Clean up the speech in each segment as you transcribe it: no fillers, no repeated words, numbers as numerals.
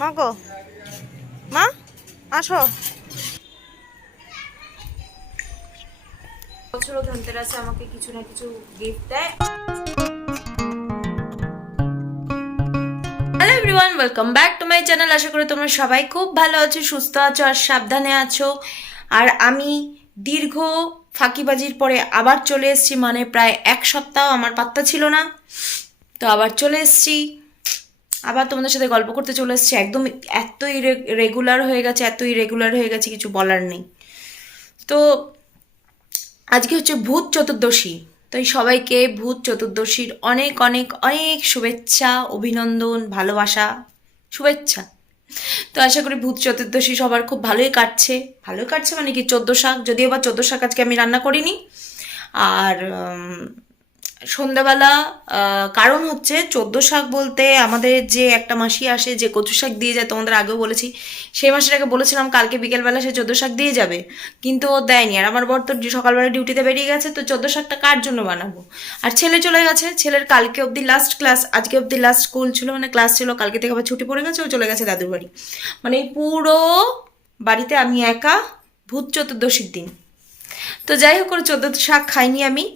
মা গো, মা আসো। বছরও ধনতেরাসে আমাকে কিছু না কিছু গিফট দেয়। Hello everyone, welcome back to my channel. আশা করি তোমরা সবাই খুব ভালো আছো, সুস্থ আছো আর সাবধানে আছো। আর আমি দীর্ঘ ফাঁকিবাজির পরে আবার চলে এসেছি, মানে প্রায় এক সপ্তাহ আমার পাত্তা ছিল না, তো আবার চলে এসেছি। আবার তোমাদের সাথে গল্প করতে চলে এসেছি। একদম এতই রেগুলার হয়ে গেছে, এতই রেগুলার হয়ে গেছে, কিছু বলার নেই। তো আজকে হচ্ছে ভূত চতুর্দশী, তাই সবাইকে ভূত চতুর্দশীর অনেক অনেক অনেক শুভেচ্ছা, অভিনন্দন, ভালোবাসা, শুভেচ্ছা। তো আশা করি ভূত চতুর্দশী সবার খুব ভালোই কাটছে। ভালোই কাটছে মানে কি, 14 শাক, যদিও বা 14 শাক আজকে আমি রান্না করিনি। আর সন্ধ্যাবেলা কারণ হচ্ছে 14 শাক বলতে আমাদের যে একটা মাসি আসে যে কচু শাক দিয়ে যায়, তোমাদের আগেও বলেছি, সেই মাসিটাকে বলেছিলাম কালকে বিকেলবেলা সে 14 শাক দিয়ে যাবে, কিন্তু ও দেয়নি। আর আমার বর তো সকালবেলা ডিউটিতে বেরিয়ে গেছে, তো 14 শাকটা কার জন্য বানাবো। আর ছেলে চলে গেছে, ছেলের কালকে অবধি লাস্ট ক্লাস, আজকে অবধি লাস্ট স্কুল ছিল, মানে ক্লাস ছিল, কালকে থেকে আবার ছুটি পড়ে গেছে, ও চলে গেছে দাদুর বাড়ি। মানে এই পুরো বাড়িতে আমি একা ভূত চতুর্দশীর দিন। তো যাই হোক, করে 14 শাক খাইনি আমি,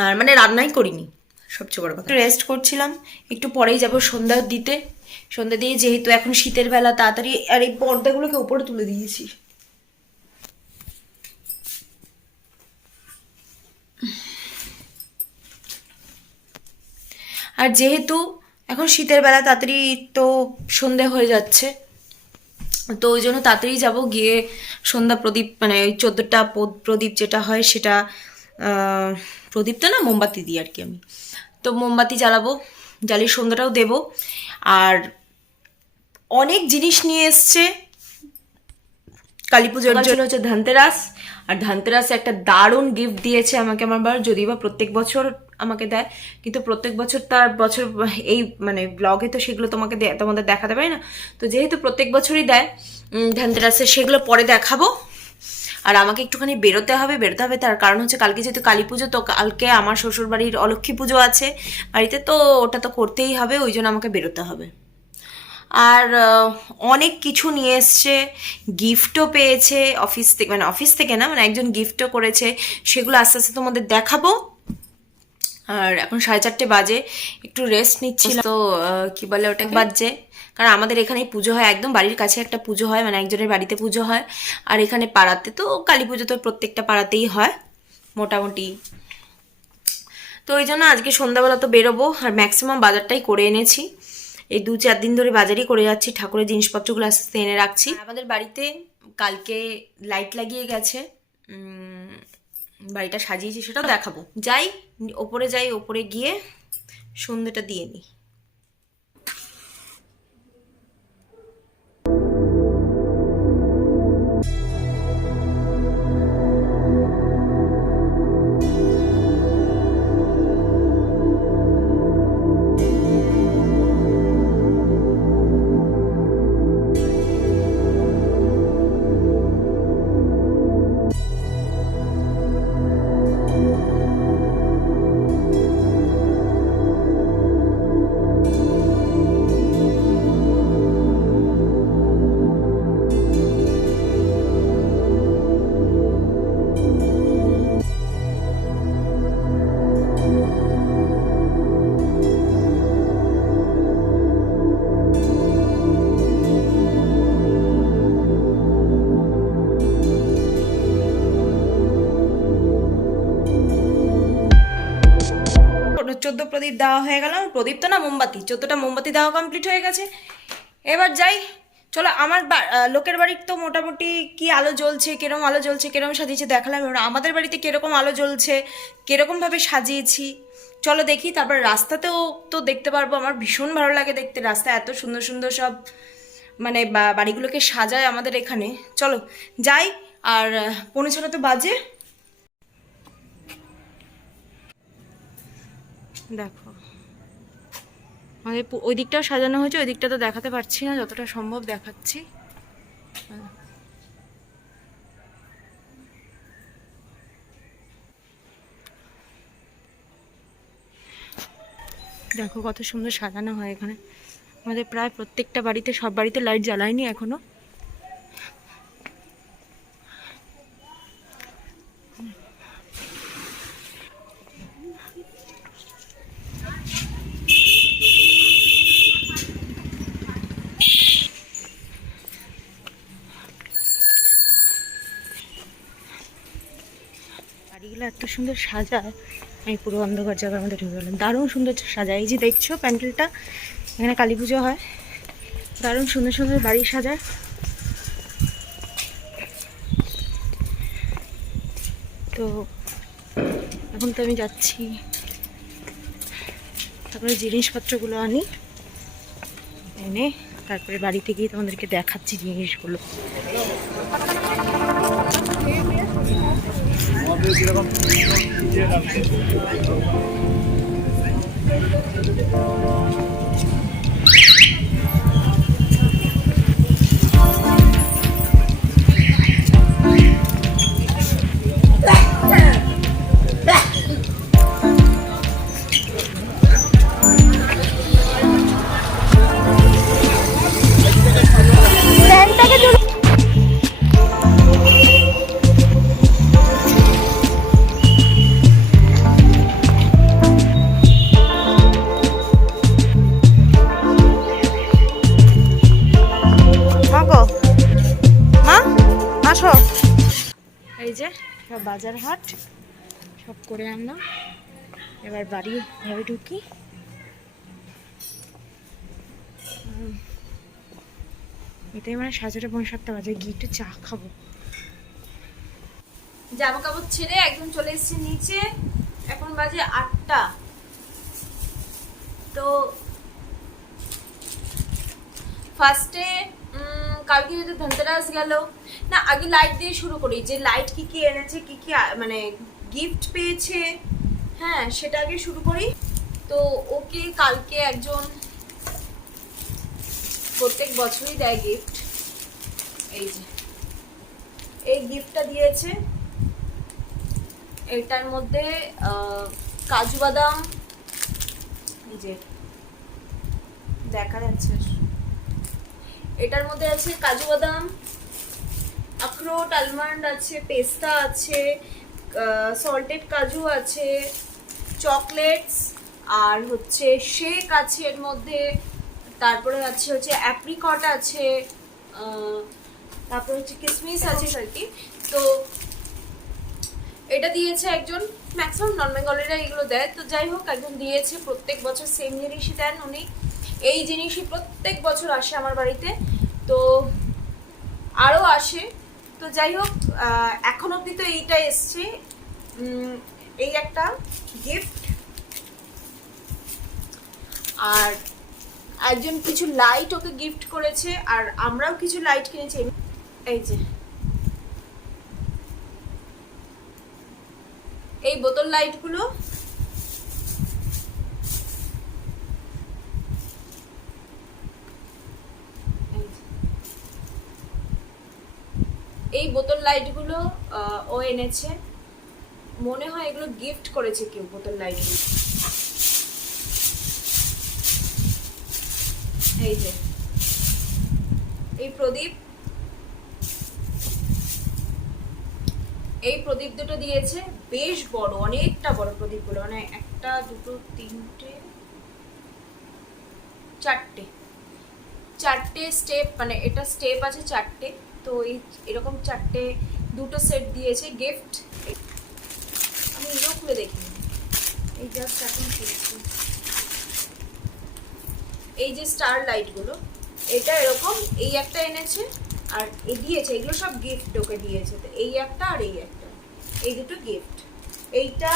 আর মানে রান্নাই করিনি, সবচেয়ে বড় কথা। রেস্ট করছিলাম, একটু পরেই যাব সন্ধ্যা দিতে। সন্ধ্যা দিয়ে যেহেতু এখন শীতের বেলা, তাড়াতাড়ি আর এই পর্দাগুলোকে উপরে তুলে দিয়েছি। আর যেহেতু এখন শীতের বেলা, তাড়াতাড়ি তো সন্ধে হয়ে যাচ্ছে, তো ওই জন্য তাড়াতাড়ি যাব, গিয়ে সন্ধ্যা প্রদীপ, মানে ওই 14টা প্রদীপ যেটা হয় সেটা, প্রদীপ তো না, মোমবাতি দিই আর কি আমি। তো মোমবাতি জ্বালাবো, জ্বালিয়ে সন্ধ্যাটাও দেব। আর অনেক জিনিস নিয়ে এসছে কালী পুজোর জন্য। হচ্ছে ধনতেরাস, আর ধনতেরাসে একটা দারুণ গিফট দিয়েছে আমাকে আমার বার, যদিও বা প্রত্যেক বছর আমাকে দেয়, কিন্তু প্রত্যেক বছর তার বছর এই মানে ব্লগে তো সেগুলো তোমাদের দেখাতে পারি না। তো যেহেতু প্রত্যেক বছরই দেয় ধনতেরাসে, সেগুলো পরে দেখাবো। আর আমাকে একটুখানি বেরোতে হবে, তার কারণ হচ্ছে কালকে যেহেতু কালী পুজো, তো কালকে আমার শ্বশুর বাড়ির অলক্ষ্মী পুজো আছে বাড়িতে, তো ওটা তো করতেই হবে, ওই জন্য আমাকে বেরোতে হবে। আর অনেক কিছু নিয়ে এসছে, গিফটও পেয়েছে অফিস থেকে, মানে অফিস থেকে না, মানে একজন গিফটও করেছে, সেগুলো আস্তে আস্তে তোমাদের দেখাবো। আর এখন 4:30 বাজে, একটু রেস্ট নিচ্ছি। তো কি বলে ওটা বাজছে, কারণ আমাদের এখানেই পুজো হয়, একদম বাড়ির কাছে একটা পুজো হয়, মানে একজনের বাড়িতে পুজো হয়। আর এখানে পাড়াতে তো কালী পুজো তো প্রত্যেকটা পাড়াতেই হয় মোটামুটি। তো ওই জন্য আজকে সন্ধ্যাবেলা তো বেরোবো, আর ম্যাক্সিমাম বাজারটাই করে এনেছি। এই 2-4 দিন ধরে বাজারই করে যাচ্ছি, ঠাকুরের জিনিসপত্রগুলো আস্তে আস্তে এনে রাখছি। আমাদের বাড়িতে কালকে লাইট লাগিয়ে গেছে, বাড়িটা সাজিয়েছি, সেটাও দেখাবো। যাই ওপরে, ওপরে গিয়ে সন্ধ্যেটা দিয়ে নিই। চোদ্দ প্রদীপ দেওয়া হয়ে গেল, প্রদীপ তো না, মোমবাতি, 14টা মোমবাতি দেওয়া কমপ্লিট হয়ে গেছে। এবার যাই, চলো। আমার লোকের বাড়ির তো মোটামুটি কি আলো জ্বলছে, কিরকম আলো জ্বলছে, কিরকম সাজিয়েছে দেখালাম। এবার আমাদের বাড়িতে কিরকম আলো জ্বলছে, কিরকমভাবে সাজিয়েছি, চলো দেখি। তারপর রাস্তাতেও তো দেখতে পারবো। আমার ভীষণ ভালো লাগে দেখতে, রাস্তা এত সুন্দর সুন্দর সব মানে বাড়িগুলোকে সাজায় আমাদের এখানে। চলো যাই। আর 6:45 তো বাজে, দেখো আমাদের ওই দিকটাও সাজানো হয়েছে, ওই দিকটা তো দেখাতে পারছি না, যতটা সম্ভব দেখাচ্ছি। দেখো কত সুন্দর সাজানো হয় এখানে, আমাদের প্রায় প্রত্যেকটা বাড়িতে, সব বাড়িতে লাইট জ্বালায়নি এখনো। বাড়িগুলো এত সুন্দর সাজায়, আমি পুরো অন্ধকার জায়গার মধ্যে ঢুকে গেলাম। দারুণ সুন্দর সাজায়। এই যে দেখছো প্যান্ডেলটা, এখানে কালী পুজো হয়, দারুণ সুন্দর সুন্দর বাড়ি সাজায়। তো এখন তো আমি যাচ্ছি, তারপরে জিনিসপত্রগুলো আনি, এনে তারপরে বাড়িতে গিয়ে তোমাদেরকে দেখাচ্ছি জিনিসগুলো। এই যে সব বাজার হাট সব করে আনলাম, এবার বাড়ি ঘরে ঢুকি। এটাই মানে 7:30 বাজে, গিয়ে একটু চা খাবো। জামা কাপড় ছেড়ে একদম চলে এসেছি নিচে, এখন বাজে 8টা। তো ফার্স্টে কালকে যেহেতু ধনতেরাস গেল না, আগে লাইট দিয়ে শুরু করি, যে লাইট কি কি এনেছে, কি কি মানে গিফট পেয়েছে, হ্যাঁ সেটা আগে শুরু করি। তো ওকে কালকে একজন প্রত্যেক বছরই দেয় গিফট, এই যে এই গিফটটা দিয়েছে। এটার মধ্যে কাজু বাদাম, এই যে দেখা যাচ্ছে, এটার মধ্যে আছে কাজু বাদাম, আখরোট, আলমন্ড আছে, পেস্তা আছে, সল্টেড কাজু আছে, চকলেটস, আর হচ্ছে শেক আছে এর মধ্যে, তারপরে আছে হচ্ছে অ্যাপ্রিকট আছে, তারপরে হচ্ছে কিসমিস আছে আর কি। তো এটা দিয়েছে একজন, ম্যাক্সিমাম নন বেঙ্গলিরা এগুলো দেয়। তো যাই হোক একজন দিয়েছে, প্রত্যেক বছর সেম জিনিসই দেন উনি, এই জিনিসই প্রত্যেক বছর আসে আমার বাড়িতে, তো আরও আসে। তো যাই হোক এখন অবধি তো এইটা এসছে, এই একটা গিফট। আর একজন কিছু লাইট ওকে গিফট করেছে, আর আমরাও কিছু লাইট কিনেছি। এই যে এই বোতল লাইটগুলো, এই বোতল লাইটগুলো ও এনেছে, মনে হয় এগুলো গিফট করেছে কেউ বোতল লাইটগুলো। এই যে এই প্রদীপ, এই প্রদীপ দুটো দিয়েছে, বেশ বড়, অনেকটা বড় প্রদীপগুলো, মানে 1 2 3 4টে স্টেপ, মানে এটা স্টেপ আছে 4টে। তো এই এরকম 4টে, 2টো সেট দিয়েছে গিফট। আমি এগুলো খুলে দেখিনি, এই জাস্ট এখন খুলেছি। এই যে স্টার লাইটগুলো, এটা এরকম, এই একটা এনেছে আর এই দিয়েছে, এগুলো সব গিফট ওকে দিয়েছে। তো এই একটা আর এই একটা, এই দুটো গিফট, এইটা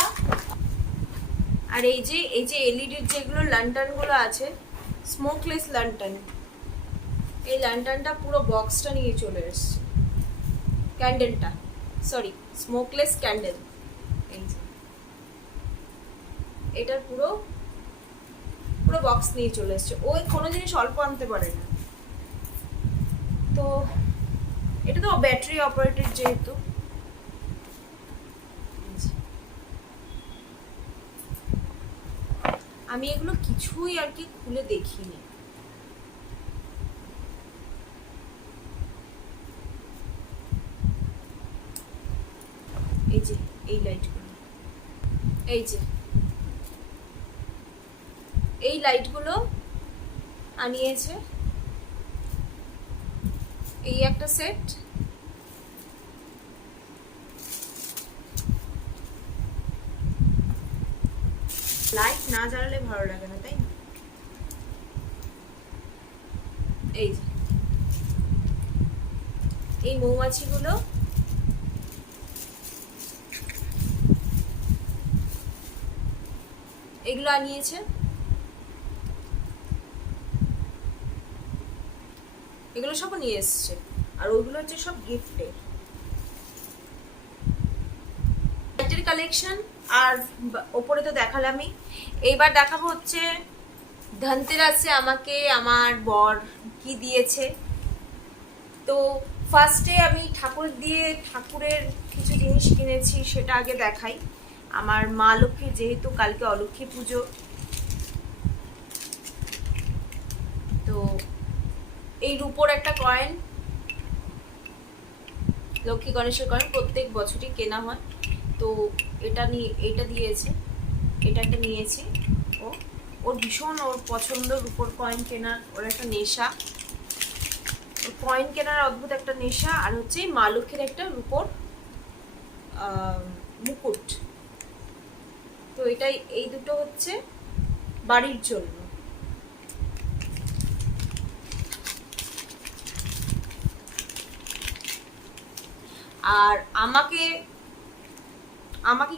আর এই যে এলইডির যেগুলো ল্যান্টার্নগুলো আছে, স্মোকলেস ল্যান্টার্ন, এই ল্যান্টার্নটা পুরো বক্সটা নিয়ে চলে এসছে, ক্যান্ডেলটা, সরি স্মোকলেস ক্যান্ডেল। এই যে এটার পুরো বক্স নিয়ে চলে এসছে, ও কোনো জিনিস অল্প আনতে পারে না। তো এটা তো ব্যাটারি অপারেটেড যেহেতু, আমি এগুলো কিছুই আর কি খুলে দেখিনি, এই যে এই লাইটগুলো, এই যে এই লাইটগুলো আনিয়েছে, এই একটা সেট, লাইট না জ্বালালে ভালো লাগে না, তাই না? এই যে এই মৌমাছিগুলো এগুলো আনিয়েছে, এগুলো সব নিয়ে এসছে, আর ওইগুলো হচ্ছে সব গিফটের কালেকশন। আর ওপরে তো দেখালামই, এইবার দেখাবো হচ্ছে ধনতেরাসে আমাকে আমার বর কি দিয়েছে। তো ফার্স্টে আমি ঠাকুরের কিছু জিনিস কিনেছি, সেটা আগে দেখাই। আমার মা লক্ষ্মী, যেহেতু কালকে অলক্ষ্মী পুজো, তো এই রূপোর একটা কয়েন, লক্ষ্মী গণেশের কয়েন প্রত্যেক বছরই কেনা হয়। তো এটা দিয়েছে, এটা একটা নিয়েছি। ওর ভীষণ ওর পছন্দ রূপোর কয়েন কেনার, ওর একটা নেশা, ওর কয়েন কেনার অদ্ভুত একটা নেশা। আর হচ্ছে মা লক্ষ্মীর একটা রূপোর মুকুট। তো এটাই, এই দুটো হচ্ছে বাড়ির জন্য। আর আমাকে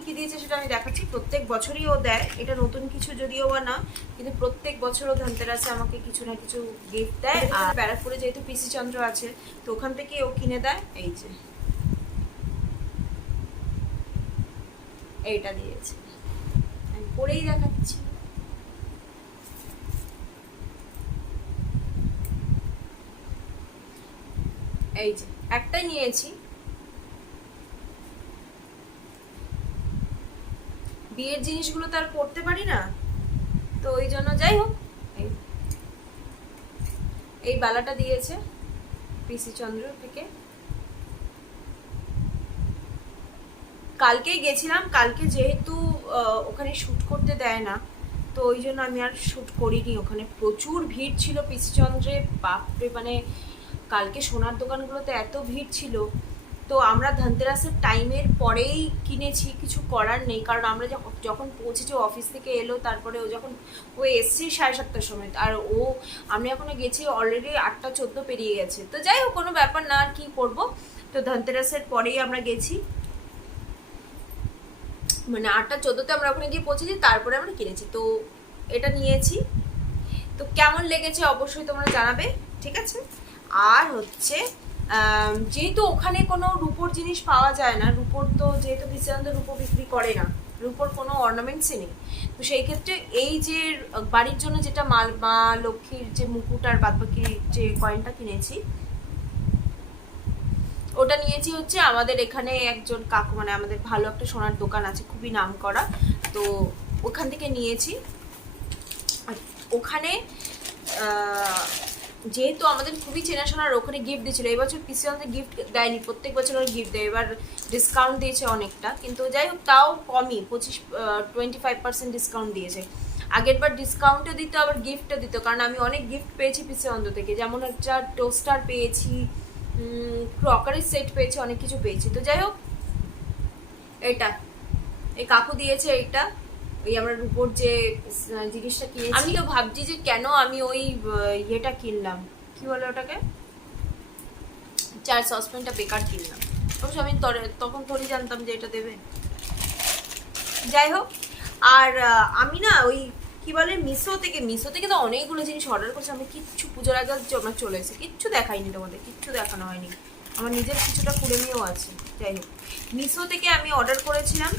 কি দিয়েছে সেটা আমি দেখাচ্ছি। প্রত্যেক বছরই ও দেয়, এটা নতুন কিছু যদিও বা না, কিন্তু প্রত্যেক বছর ও ধনতেরাসে আমাকে কিছু না কিছু গিফট দেয়। আর ব্যারাকপুরে যেহেতু পিসি চন্দ্র আছে, তো ওখান থেকে ও কিনে দেয়। এই যে এইটা দিয়েছে, আমি পরেই দেখাচ্ছি। এই যে একটাই নিয়েছি, বিয়ের জিনিসগুলো তো আর পড়তে পারি না, তো ওই জন্য যাই হোক এই বালাটা দিয়েছে পিসি চন্দ্র থেকে। কালকেই গেছিলাম, কালকে যেহেতু ওখানে শ্যুট করতে দেয় না, তো ওই জন্য আমি আর শ্যুট করিনি। ওখানে প্রচুর ভিড় ছিল পিসি চন্দ্রে, বাপরে, মানে কালকে সোনার দোকানগুলোতে এত ভিড় ছিল। তো আমরা ধনতেরাসের টাইমের পরেই কিনেছি, কিছু করার নেই, কারণ আমরা যখন পৌঁছেছি, অফিস থেকে এলো, তারপরে ও এসছি 7:30টার সময়, আর আমি এখনো গেছি অলরেডি 8:14 পেরিয়ে গেছে। তো যাই হোক, কোনো ব্যাপার না, আর কি করব। তো ধনতেরাসের পরেই আমরা গেছি, মানে 8:14-তে আমরা ওখানে গিয়ে পৌঁছেছি, তারপরে আমরা কিনেছি। তো এটা নিয়েছি, তো কেমন লেগেছে অবশ্যই তোমরা জানাবে, ঠিক আছে? আর হচ্ছে যেহেতু ওখানে কোনো রূপোর জিনিস পাওয়া যায় না, রূপোর তো যেহেতু বিশ্বনাথ রূপো বিক্রি করে না, রূপোর কোনো অর্নামেন্টসই নেই, তো সেই ক্ষেত্রে এই যে বাড়ির জন্য যেটা মা লক্ষ্মীর যে মুকুট আর বাদবাকি যে কয়েনটা কিনেছি, ওটা নিয়েছি হচ্ছে আমাদের এখানে একজন কাকু, মানে আমাদের ভালো একটা সোনার দোকান আছে, খুবই নাম করা, তো ওখান থেকে নিয়েছি। ওখানে যেহেতু আমাদের খুবই চেনাশোনার, ওখানে গিফট দিয়েছিল। এই বছর পিসি আমাদের গিফট দেয়নি, প্রত্যেক বছর ওরা গিফট দেয়, এবার ডিসকাউন্ট দিয়েছে অনেকটা, কিন্তু যাই হোক তাও কমই, 25% ডিসকাউন্ট দিয়েছে। আগের বার ডিসকাউন্টও দিত, আবার গিফটও দিত, কারণ আমি অনেক গিফট পেয়েছি পিসি অন্ধ থেকে, যেমন একটা টোস্টার পেয়েছি, ক্রকারি সেট পেয়েছি, অনেক কিছু পেয়েছি। তো যাই হোক, এটা এই কাকু দিয়েছে, এইটা ওই আমরা রূপোর যে জিনিসটা কিনেছি। আমি তো ভাবছি যে কেন আমি ওই ইয়েটা কিনলাম, কি বলে ওটাকে, চার সসপ্যানটা বেকার কিনলাম। অবশ্য আমি তখন থোড়ি জানতাম যে এটা দেবে। যাই হোক, আর আমি না ওই কি বলে মিশো থেকে তো অনেকগুলো জিনিস অর্ডার করছি। আমি কিচ্ছু পুজোর আগে আমার চলে এসেছে, কিচ্ছু দেখাইনি তোমাদের, কিচ্ছু দেখানো হয়নি, আমার নিজের কিছুটা করে নিয়েও আছে। যাই হোক, মিশো থেকে আমি অর্ডার করেছিলাম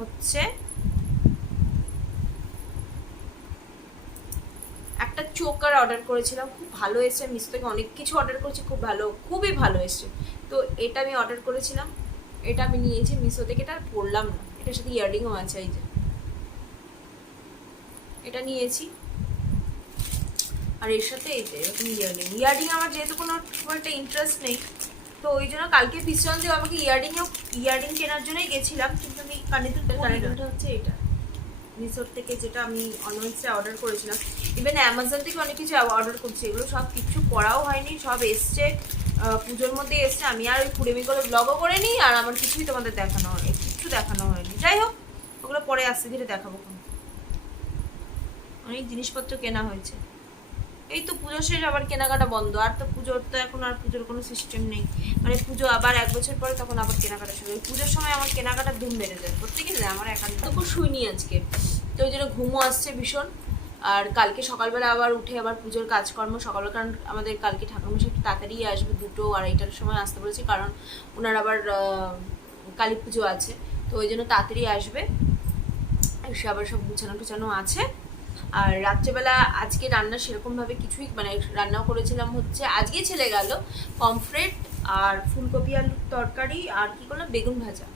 হচ্ছে একটা চোকার অর্ডার করেছিলাম, খুব ভালো এসেছে। মিশো থেকে অনেক কিছু অর্ডার করেছি, খুব ভালো, খুবই ভালো এসেছে। তো এটা আমি অর্ডার করেছিলাম, এটা আমি নিয়েছি মিশো থেকে, এটা পরলাম না, এটার সাথে ইয়াররিংও আছে, এই যে এটা নিয়েছি। আর এর সাথে এই যে এরকম ইয়াররিং আমার যেহেতু কোনো খুব একটা ইন্টারেস্ট নেই, তো ওই জন্য কালকে পিছন দিয়ে আমাকে ইয়াররিং কেনার জন্যই গেছিলাম, কিন্তু আমি কানেক্টটা হচ্ছে এটা মিশোর থেকে, যেটা আমি অনলাইনে অর্ডার করেছিলাম। ইভেন অ্যামাজন থেকে অনেক কিছু অর্ডার করছি, এগুলো সব কিছু করাও হয়নি, সব এসছে পুজোর মধ্যে এসছে। আমি আর ওই কুড়েমি করে ব্লগও করে নিই, আর আমার কিছুই তোমাদের দেখানো হয়নি, কিচ্ছু দেখানো হয়নি। যাই হোক, ওগুলো পরে আস্তে ধীরে দেখাবো। অনেক জিনিসপত্র কেনা হয়েছে, এই তো পুজো শেষ আবার কেনাকাটা বন্ধ। আর তো পুজোর তো এখন আর পুজোর কোনো সিস্টেম নেই, মানে পুজো আবার 1 বছর পরে তখন আবার কেনাকাটা শুরু হয়। পুজোর সময় আমার কেনাকাটা ধুম বেড়ে যায় প্রত্যেকের, আমার একান্ত খুব শুইনি আজকে, তো ওই জন্য ঘুমও আসছে ভীষণ। আর কালকে সকালবেলা আবার উঠে আবার পুজোর কাজকর্ম সকালবেলা, কারণ আমাদের কালকে ঠাকুরমশাই একটু তাড়াতাড়ি আসবে, 2-2:30টার সময় আসতে বলেছি, কারণ ওনার আবার কালী পুজো আছে, তো ওই জন্য তাড়াতাড়ি আসবে। এসে আবার সব গুছানো টুছানো আছে। আর রাত্রেবেলা আজকে রান্না সেরকমভাবে কিছুই, মানে রান্নাও করেছিলাম হচ্ছে আজকে ছেলে গেল পমফ্রেট আর ফুলকপি আলুর তরকারি, আর কি করলাম বেগুন ভাজা,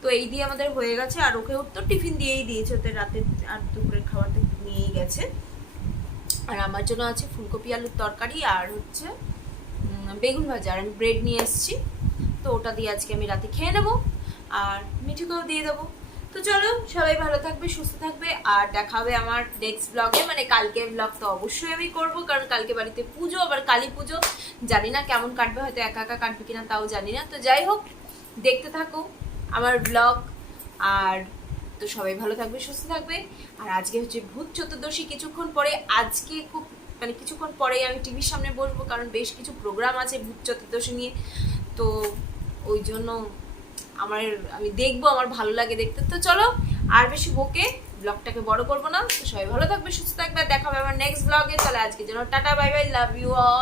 তো এই দিয়ে আমাদের হয়ে গেছে। আর ওকে তো টিফিন দিয়েই দিয়েছে, ওদের রাতে আর দুপুরের খাবারটা নিয়েই গেছে। আর আমার জন্য আছে ফুলকপি আলুর তরকারি আর হচ্ছে বেগুন ভাজা, আর আমি ব্রেড নিয়ে এসেছি, তো ওটা দিয়ে আজকে আমি রাতে খেয়ে নেবো, আর মিঠুকেও দিয়ে দেবো। তো চলো, সবাই ভালো থাকবে, সুস্থ থাকবে, আর দেখা হবে আমার নেক্সট ব্লগে। মানে কালকের ব্লগ তো অবশ্যই আমি করব, কারণ কালকে বাড়িতে পুজো, আবার কালী পুজো, জানি না কেমন কাটবে, হয়তো একা একা কাটবে কিনা তাও জানি না। তো যাই হোক, দেখতে থাকো আমার ব্লগ, আর তো সবাই ভালো থাকবে, সুস্থ থাকবে। আর আজকে হচ্ছে ভূত চতুর্দশী, কিছুক্ষণ পরে, আজকে খুব মানে কিছুক্ষণ পরেই আমি টিভির সামনে বসবো, কারণ বেশ কিছু প্রোগ্রাম আছে ভূত চতুর্দশী নিয়ে, তো ওই জন্য আমি দেখবো, আমার ভালো লাগে দেখতে। তো চলো, আর বেশি বকে ব্লগটাকে বড় করবো না। তো সবাই ভালো থাকবে, সুস্থ থাকবে, দেখা হবে আমার নেক্সট ব্লগে। তাহলে আজকের জন্য tata, bye bye, love you all.